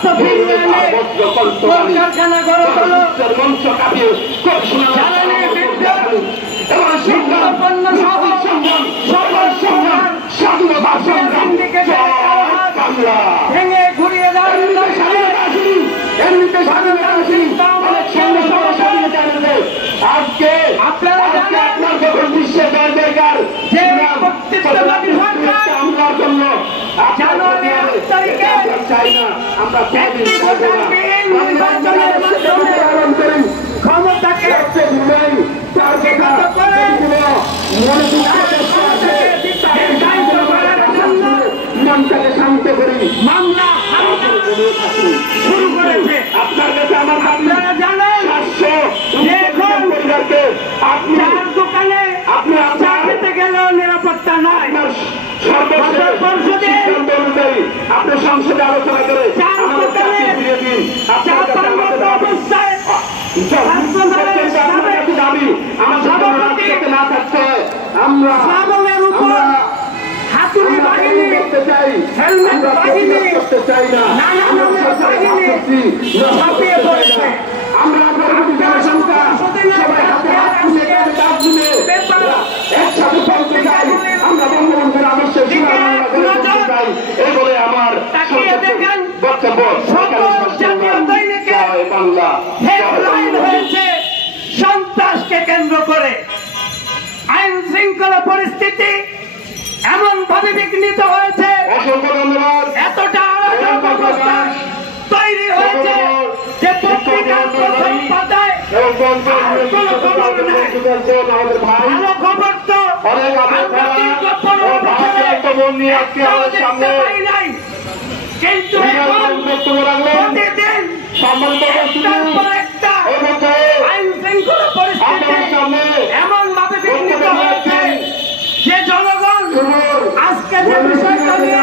অর্থ ফিরিয়ে এনে কলকারখানা গড়ে তোলো, জ্বালানি বিদ্যুৎ এবং শিল্পপণ্য সহ ভেঙে ঘুরিয়ে দেওয়া আপনারা জানেন যে কর্তৃত্ববাদী সরকার জানুয়ারি 8 তারিখে একটি ভোটারবিহীন নির্বাচনের মাধ্যমে ক্ষমতাকে করে মামলা শুরু করেছে। আপনারা জানেন যে এখন চার দোকানে চা খেতে গেলেও নিরাপত্তা নাই। আপনি সংসদে আলোচনা করে চার দোকানে চা পান মতো অবস্থায় দাবি আমার সভাপতি না থাকতে আমরা শ্রাবণের উপর হাতুড়ি বাহিনী, হেলমেট বাহিনী, নানা নামের বাহিনী ঝাঁপিয়ে পড়েছে। আমরা এই বলে আমার তাকিয়ে দেখেন বক্তব্য সকল জাতীয় দৈনিকে হেডলাইন হয়েছে সন্ত্রাসকে কেন্দ্র করে আইন শৃঙ্খলা পরিস্থিতি এমন ভাবে বিঘ্নিত হয়েছে, এতটা অরাজক অবস্থা তৈরি হয়েছে যে পত্রিকার প্রথম পাতায় কোনো খবর নেই। ভালো খবর তো আমরা দীর্ঘ 15 বছরে দেখতে পাই নাই, কিন্তু এখন প্রতিদিন একটার পর একটা আইন শৃঙ্খলা পরিস্থিতি এমন ভাবে বিঘ্নিত হয়েছে যে জনগণ আজকে যে বিষয়টা নিয়ে